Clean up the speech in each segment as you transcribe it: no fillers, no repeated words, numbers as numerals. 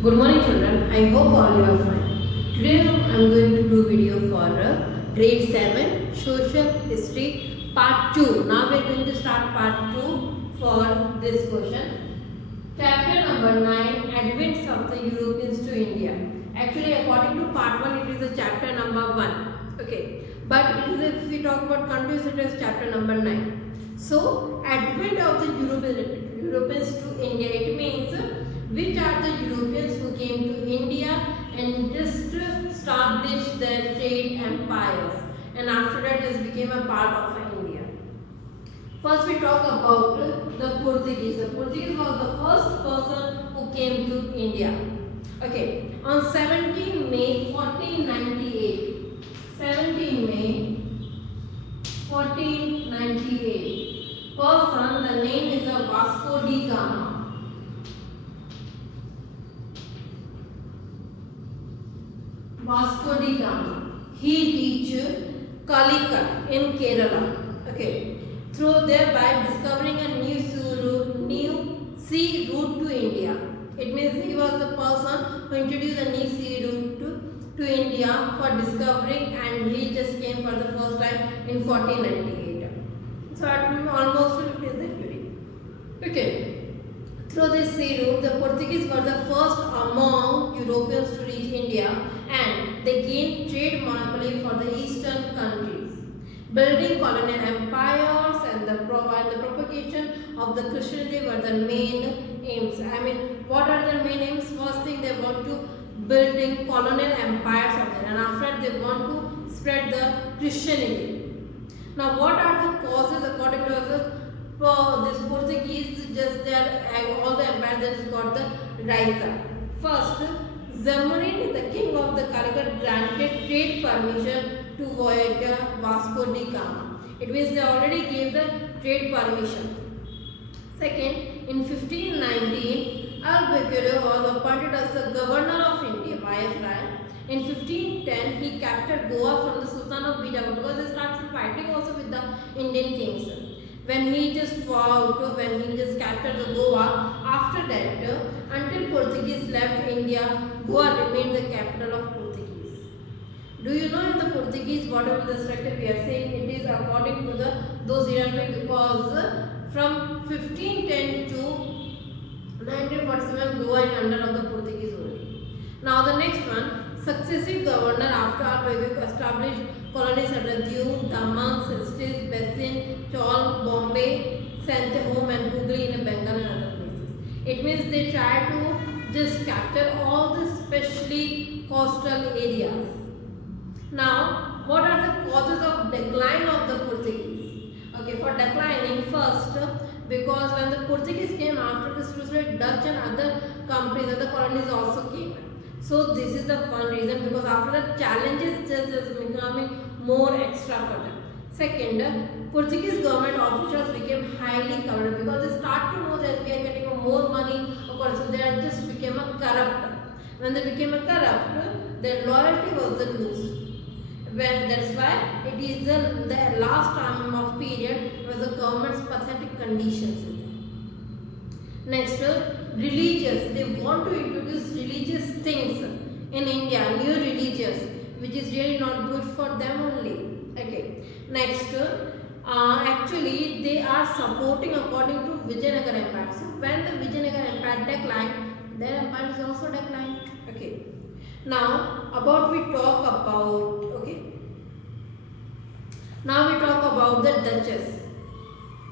Good morning children, I hope all you are fine. Today I am going to do video for grade 7 social history part 2. Now we are going to start part 2 for this question. Chapter number 9, Advents of the Europeans to India. Actually according to part 1 it is a chapter number 1. Okay. But it is if we talk about countries it is chapter number 9. So Advent of the Europeans to India, it means which are the Europeans who came to India and just established their trade empires, and after that just became a part of India. First we talk about the Portuguese. The Portuguese was the first person who came to India. Okay, on 17 May 1498. 17 May 1498. Person, the name is Vasco da Gama. Vasco da Gama. He reached Calicut in Kerala. Okay. Through thereby discovering a new sea route to India. It means he was the person who introduced a new sea route to India for discovering, and he just came for the first time in 1498. So almost it is the theory. Okay. Through this sea route, the Portuguese were the first among Europeans to reach India, and they gained trade monopoly for the eastern countries, building colonial empires, and the propagation of the Christianity were the main aims. I mean, what are the main aims? First thing, they want to building colonial empires of them, and after that they want to spread the Christianity. Now, what are the causes according to us? For this Portuguese, just their all the empires just got the rise up. First, Zamorin, the king of the Calicut, granted trade permission to voyager Vasco da Gama. It means they already gave the trade permission. Second, in 1519, Albuquerque was appointed as the governor of India, Viceroy. In 1510, he captured Goa from the Sultan of Bida because they started fighting also with the Indian kings. When he just fought, when he just captured the Goa, after that, until Portuguese left India, Goa remained the capital of Portuguese. Do you know in the Portuguese, whatever the structure we are saying, it is according to the those years, because from 1510 to 1947, Goa is under of the Portuguese only. Now the next one, successive governor after Albuquerque established colonies at Diu, Daman, Silstis, Bessin, Chaul, Bombay, Santehome and Hooghly in Bengal and other places. It means they try to just capture all the specially coastal areas. Now, what are the causes of decline of the Portuguese? Okay, for declining, first, because when the Portuguese came after this, Dutch and other companies, other colonies also came. So this is the one reason, because after the challenges just becoming more extra for them. Second, Portuguese government officials became highly corrupt because they start to know that we are getting more money, of course, so they are just became a corrupt. When they became a corrupt, their loyalty was the loose. When that's why it is the last time of period was the government's pathetic conditions. Next, religious. They want to introduce religious things in India, new religious, which is really not good for them only. Okay. Next, actually they are supporting according to Vijayanagara Empire. So when the Vijayanagara Empire declined, their empire is also declined. Okay. Now about we talk about Now we talk about the Duchess.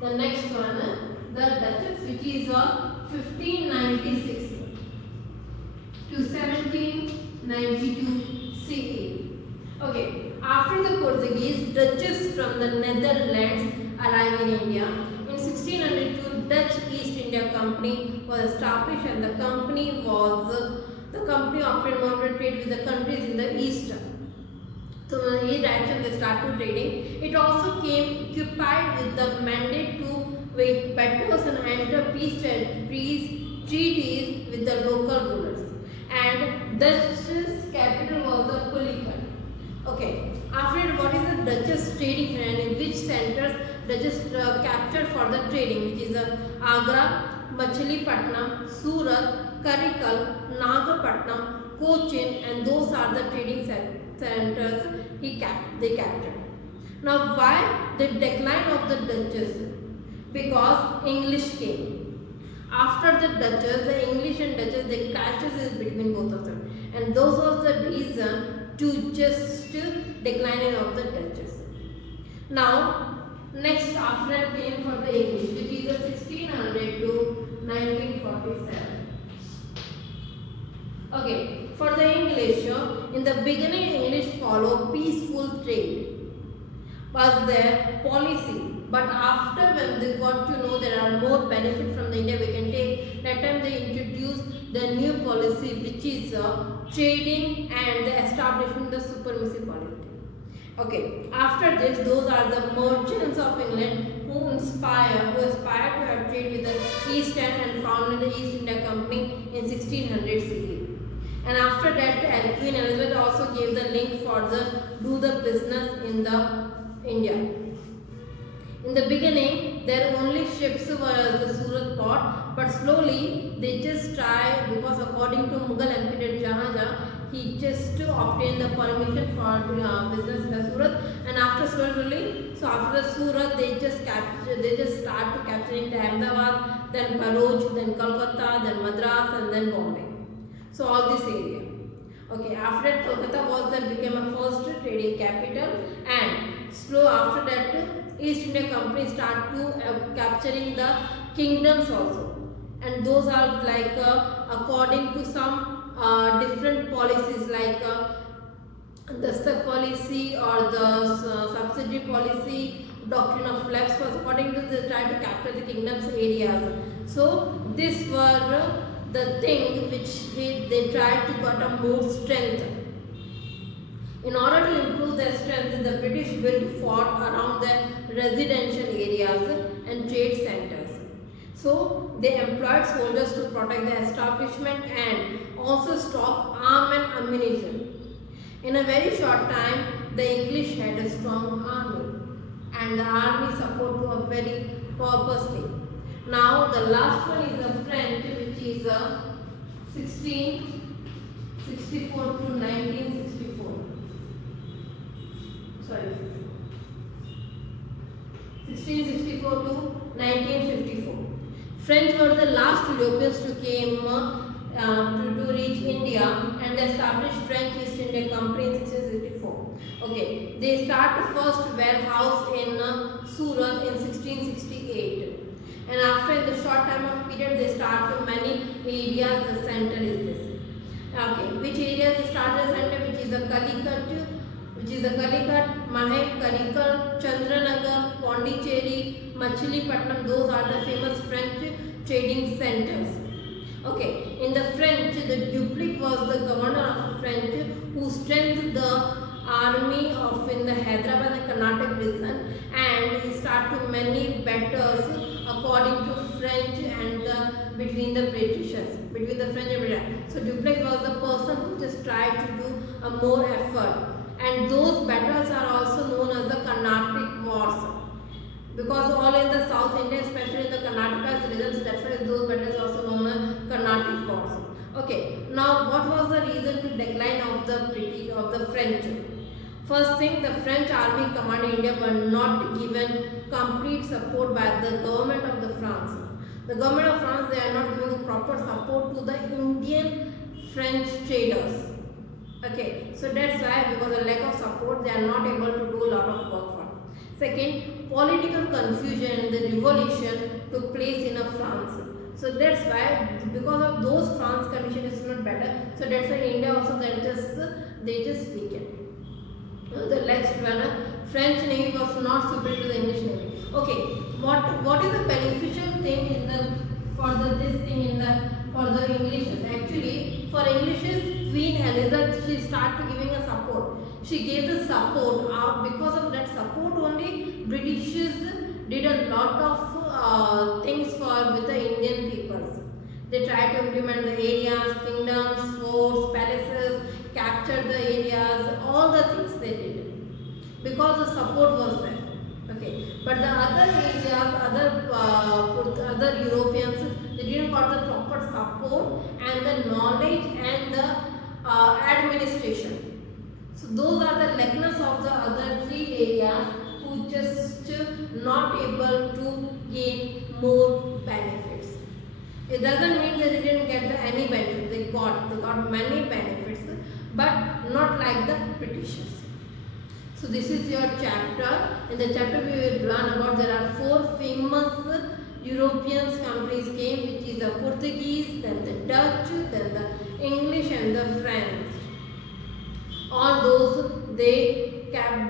The next one, the Duchess, which is of 1596 to 1792 CE. Okay, after the Portuguese, Duchess from the Netherlands arrived in India. In 1602, Dutch East India Company was established, and the company operated moderate trade with the countries in the east. So in this direction they started trading. It also came occupied with the mandate to wage battles and enter peace treaties with the local rulers. And Dutch's capital was the Calicut. Okay. After that, what is the Duchess trading and in which centers Duchess captured for the trading, which is Agra, Machilipatnam, Surat, Karikal, Nagapatnam, Cochin, and those are the trading centers they captured. Now, why the decline of the Duchess? Because English came. After the Duchess, the English and Duchess, the clashes is between both of them, and those was the reason to just declining of the Duchess. Now, next after came for the English, which is the 1600 to 1947. Okay, for the English, in the beginning, English follow peaceful trade was their policy, but after when they got to know there are more benefit from the India we can take, that time they introduced the new policy, which is trading and the establishment of supremacy policy. Okay, after this, those are the merchants of England who aspired to have trade with the East End and founded the East India Company in 1600 CE. And after that, Queen Elizabeth also gave the link for the do the business in the India. In the beginning, their only ships were the Surat port, but slowly they just tried, because according to Mughal Emperor Jahan, he just obtained the permission for business in the Surat, and after after the Surat, they just start to capturing the Ahmedabad, then Bharuch, then Kolkata, then Madras, and then Bombay. So all this area. Okay, after that, Kolkata became a first trading capital, and after that, East India Company start to capturing the kingdoms also, and those are like according to some different policies, like the Dastak policy or the subsidy policy, doctrine of lapse was according to they try to capture the kingdoms areas. So this were the thing which they tried to get a more strength. In order to improve their strength, the British built fort around their residential areas and trade centers. So they employed soldiers to protect the establishment and also stock arm and ammunition. In a very short time, the English had a strong army, and the army support to a very purposely. Now the last one is the French, which is 1664 to 1964. Sorry, 1664 to 1954. French were the last Europeans to came to reach India, and established French East India Company in 1664. Okay, they start the first warehouse in Surat in 1668, and after in the short time of period they start from many areas. The center is this. Okay, which area they start the center? Which is the Calicut, Mahek, Karikal, Chandranagar, Pondicherry, Machilipatnam. Those are the famous French trading centers. Okay, in the French, the Dupleix was the governor of French, who strengthened the army of in the Hyderabad and Karnataka region, and he started many battles according to French and between the Britishers, between the French and British. So Dupleix was the person who just tried to do a more effort, and those battles are also known as the Carnatic Wars, because all in the South India, especially in the Karnataka regions, that's why those battles are also known as Carnatic Wars. Okay, now what was the reason to decline of the French? First thing, the French army commanding India were not given complete support by the government of the France. The government of France, they are not giving proper support to the Indian French traders. Okay, so that's why, because of lack of support, they are not able to do a lot of work for. Second, political confusion and the revolution took place in France. So that's why, because of those, France condition is not better. So that's why India also they just weakened. The next one, French Navy was not superior to the English Navy. Okay, what is the beneficial thing in the for the Englishes? Actually, for Englishes, Queen Elizabeth, she started giving a support. She gave the support out. Because of that support only, Britishes did a lot of things with the Indian peoples. They tried to implement the areas, kingdoms, forts, palaces, capture the areas, all the things they did, because the support was there. Okay, but the other areas, other Europeans, they didn't got the proper support and the knowledge and the administration. So those are the lackness of the other three areas who just not able to gain more benefits. It doesn't mean that they didn't get any benefits. They got many benefits, but not like the Britishers. So this is your chapter. In the chapter we will learn about there are four famous European countries came, which is the Portuguese, then the Dutch, then the English and the French. All those they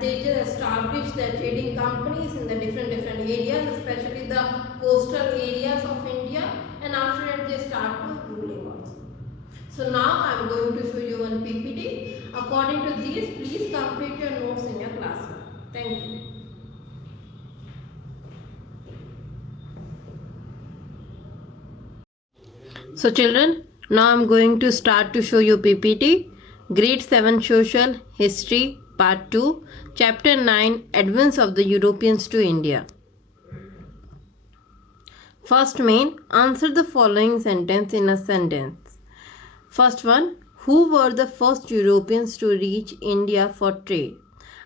just established their trading companies in the different areas, especially the coastal areas of India, and after that they start ruling also. So now I am going to show you one PPT. According to these, please complete your notes in your classroom. Thank you. So children, now I am going to start to show you PPT. Grade 7 Social History Part 2, Chapter 9, Advance of the Europeans to India. First main, answer the following sentence in a sentence. First one, who were the first Europeans to reach India for trade?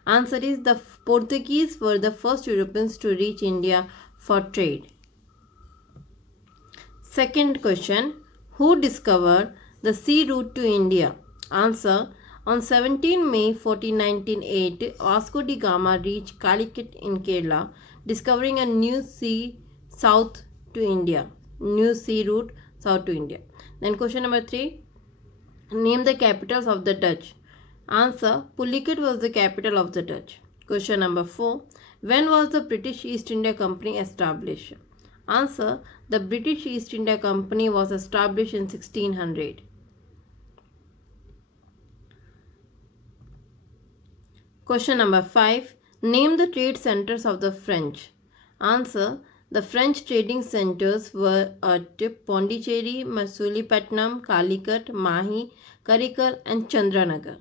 Answer is the Portuguese were the first Europeans to reach India for trade. Second question, who discovered the sea route to India? Answer, on 17 May 1498, Vasco da Gama reached Calicut in Kerala, discovering a new sea south to India. New sea route south to India. Then question number 3, name the capitals of the Dutch. Answer, Pulicat was the capital of the Dutch. Question number 4, when was the British East India Company established? Answer, the British East India Company was established in 1600. Question number 5, name the trade centers of the French. Answer, the French trading centers were at Pondicherry, Masulipatam, Calicut, Mahi, Karikal and Chandranagar.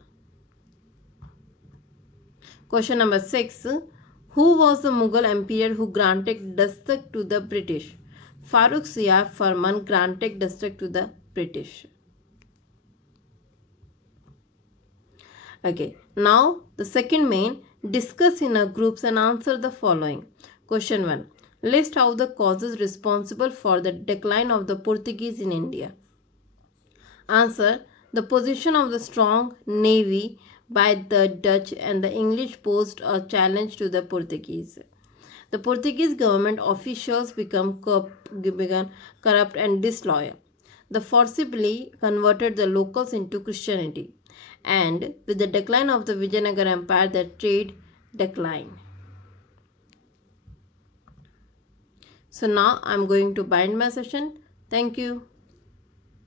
Question number 6, who was the Mughal emperor who granted Dastak to the British? Farooq Siar Farman granted Dastak to the British. Okay, now the second main, discuss in a groups and answer the following. Question 1, list out the causes responsible for the decline of the Portuguese in India. Answer, the position of the strong navy by the Dutch and the English posed a challenge to the Portuguese. The Portuguese government officials began corrupt and disloyal. They forcibly converted the locals into Christianity, and with the decline of the Vijayanagar Empire, the trade declined. So now I am going to bind my session. Thank you.